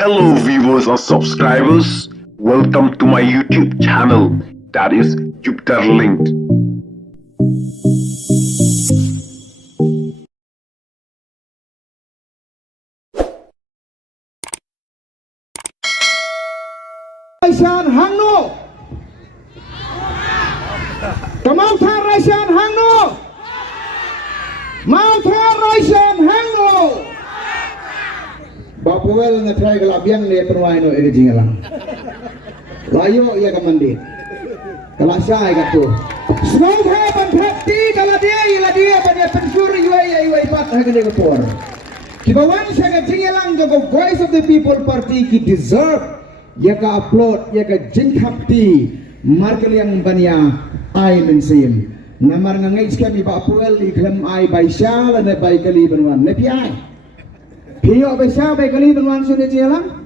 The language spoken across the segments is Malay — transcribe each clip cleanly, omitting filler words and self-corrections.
Hello viewers or subscribers, welcome to my YouTube channel, that is Jupiter Linked. Raisan Hangno Kamauta Raisan Hangno Mauta Raisan Hangno Bapuel ngetrai kelabiang ni perwai no ega jingalang layo ia kamandi kalasai katu Snow heaven hati kalau dia pada pensur iwai pat hagen kapor kibawan saga jingalang jago voice of the people party ki deserve ya ka upload ya ka jinkhapti markel yang banya ai mensim namar ngai skami bapuel iklam ai baisal na baikali benwan ne piai Pio besa baik kali benwan sudah jalan.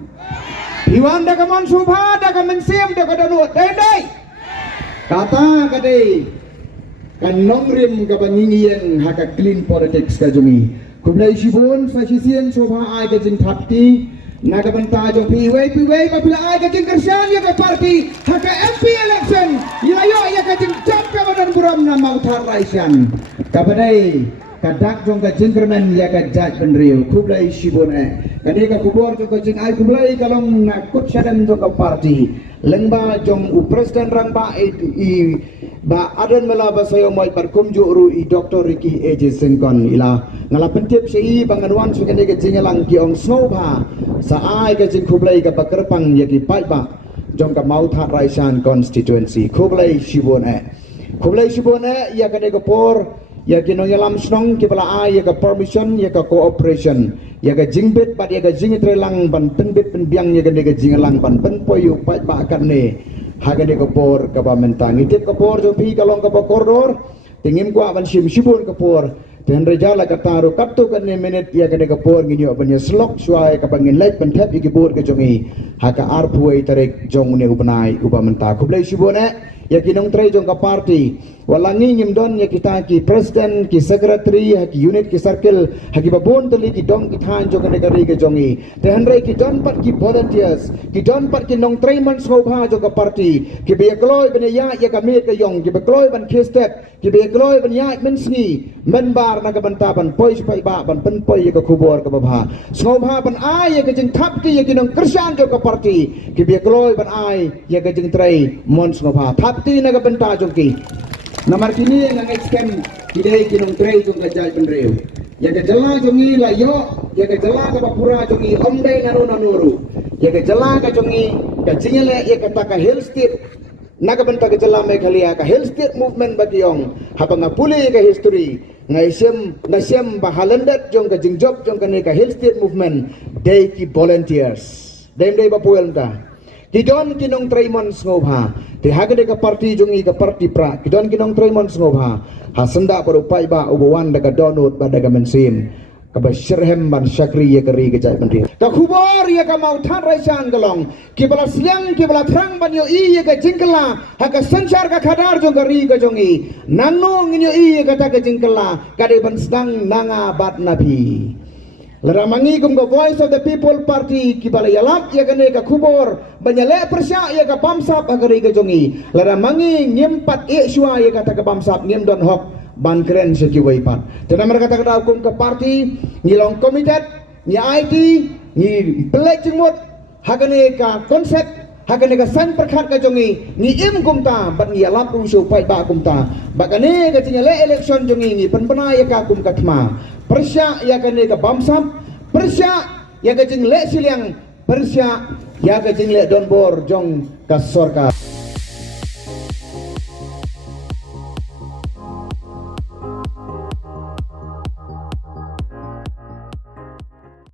Piwan dah kaman subha dah kaman sim dah kada nuat dai. Kata kadai kan nongrim ka bangingien haka clean politics ka jumi. Kublai sibon fasisian subha ai ka jing thapti naga banta jo piwei apabila ai ka jing kersian ya ka parti haka MP election. Ilayo ya ka jing jam ka badan buram na mau thar raisan. Kabadai kadak jong ka gentleman ya ka judge penriu kublai sibone kani ka kubor jong ka jing ai kublai kalong na kut sadam jong ka parti lengba jong u president rang ba i ba adan mela ba sayo mai parkum ju ru i Dr. Ricky AJ Sengkon ila ngala pentip sei banganwan su kani ka jing lang ki ong snoba sa ai ka jing kublai ka bakerpang ya ki pai ba jong ka mau tha raisan constituency kublai sibone ya kani ka por ya kinong yalam snong kipala ya ka permission ya ka cooperation ya ka jingbit pat ya ka jingtre lang ban penbit penbiang ya ka de ka jingalang ban penpoyu pat ba kan ne haga de ka por ka ba mentang itip ka por jo pi kalong ka ba koridor tingim ko aban sim sibun ka por dan rejala ka taru kaptu kan ne minute ya ka de ka por nginyo ban ya slok suai ka bangin light ban tap iki bor ka jongi haka arpuai tarek jong ne ubanai uba menta kublai sibone ya kinong tray jong ka party walangi ngim don ya kita ki president ki secretary ki unit ki circle haki babon tali ki dong ki than jong ka negari ka jongi te hanrai ki don pat ki volunteers ki don pat ki nong tray man sobha jong ka party ki be kloi ben ya ka me ka yong ki be kloi ban ki step ki be kloi ban ya men sngi men bar na ka banta ban poi spai ba ban pen poi ka khubor ka babha sobha ban ai ya ka jing thap ki ya ki nong kersan jong ka party ki be kloi ban ai ya ka jing tray mon sobha ti naga benta jongki namar kini yang extend kidai kinong tray jong kajal penreu ya ka jala jongi layo ya ka jala ka bapura jongi omdai nanuru ya ka jala ka jongi ka jingele ya ka taka hill state naga benta ka jala me khalia ka hill state movement bagiong habang puli ka history ngaisem bahalandat jong ka jingjob jong ka ne ka hill state movement dai ki volunteers dai bapuel ta kidon kinong Traymon ngobha te hagade ka parti jongi ka parti pra kidon kinong Traymon ngobha hasenda parupai ba ubawan daga donut ba daga mensim ka basyirhem ban syakri ya kari ka jai pendri ka khubor ya ka mau than raisan galong kibala siang kibala thrang ban yo i ya ka jingkala ha ka sansar ka khadar jong kari ka jongi nanu nginyo i ka ta ka jingkala kade ban sedang nanga bat nabi Laramangi kum ka voice of the people party kibala yalap ya kane ka khubor banyale persya ya ka bamsap agari ka jongi laramangi nyempat shua ya kata ka bamsap nyem don hok ban kren se ki waipat tena mereka kata kum ka party ngilong komitet ni IT ni pelek jengmut hakane ka konsep hakane ka san perkhat ka jongi ni im kumta ban ni yalap kum su pai ba kumta bakane ka tinyale election jongi ni penpena ya ka kum ka thma persya ya kane ka bamsap persya ya ka jing le siliang persya ya ka jing le don bor jong ka sorka